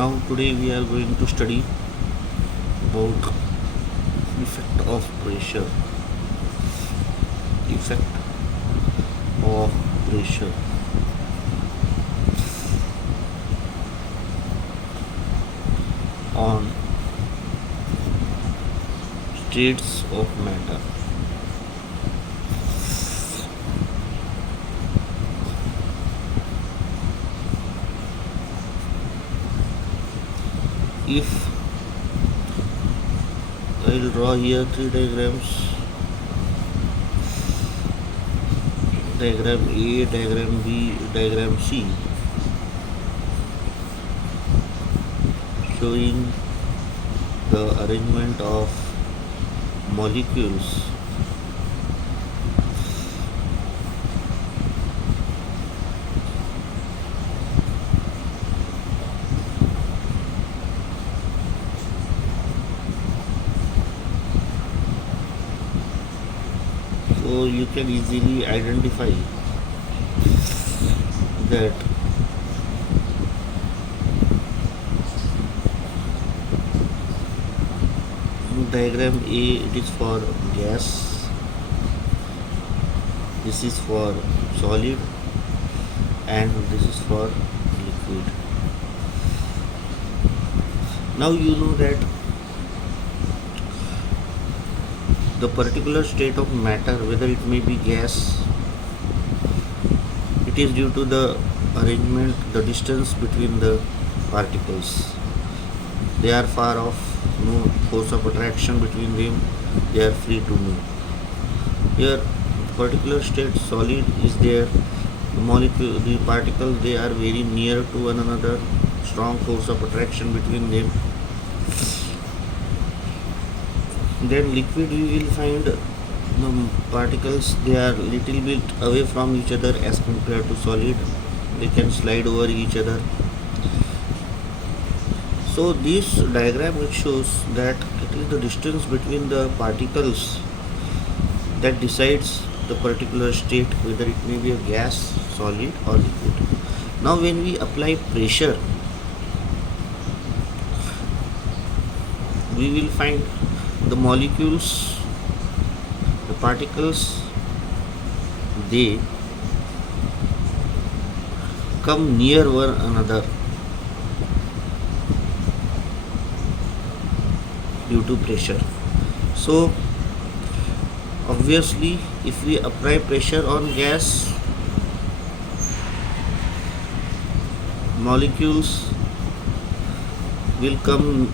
Now today we are going to study about effect of pressure. Effect of pressure on states of matter. If I will draw here three diagrams, diagram A, diagram B, diagram C, showing the arrangement of molecules so you can easily identify that diagram A it is for gas, this is for solid, and this is for liquid. Now you know that the particular state of matter, whether it may be gas, it is due to the arrangement, the distance between the particles. They are far off, no force of attraction between them, they are free to move. Here particular state solid is there, the molecule, the particles, they are very near to one another, strong force of attraction between them. Then liquid we will find the particles, they are little bit away from each other as compared to solid, they can slide over each other. So this diagram it shows that it is the distance between the particles that decides the particular state, whether it may be a gas, solid or liquid. Now when we apply pressure, we will find the molecules, the particles, they come near one another due to pressure. So obviously if we apply pressure on gas, molecules will come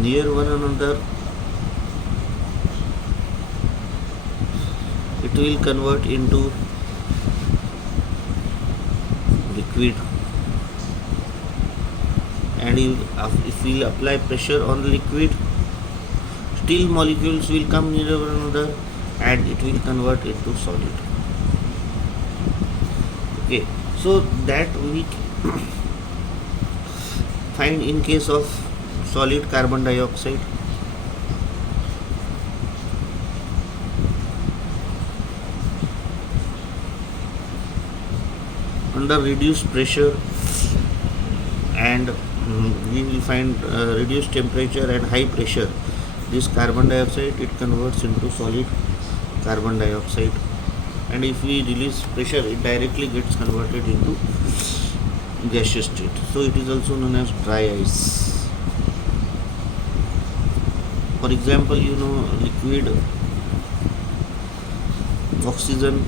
near one another, it will convert into liquid, and if we apply pressure on the liquid, still molecules will come near one another and it will convert into solid. Okay, so that we find in case of solid carbon dioxide. Under reduced pressure and we will find reduced temperature and high pressure, this carbon dioxide it converts into solid carbon dioxide, and if we release pressure it directly gets converted into gaseous state. So it is also known as dry ice. For example, you know liquid oxygen,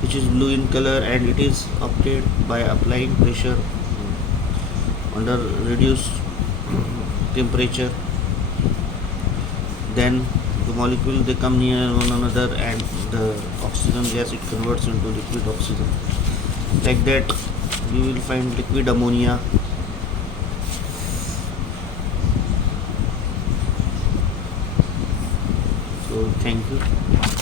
which is blue in color, and it is obtained by applying pressure under reduced temperature. Then the molecule they come near one another and the oxygen gas it converts into liquid oxygen. Like that you will find liquid ammonia. So thank you.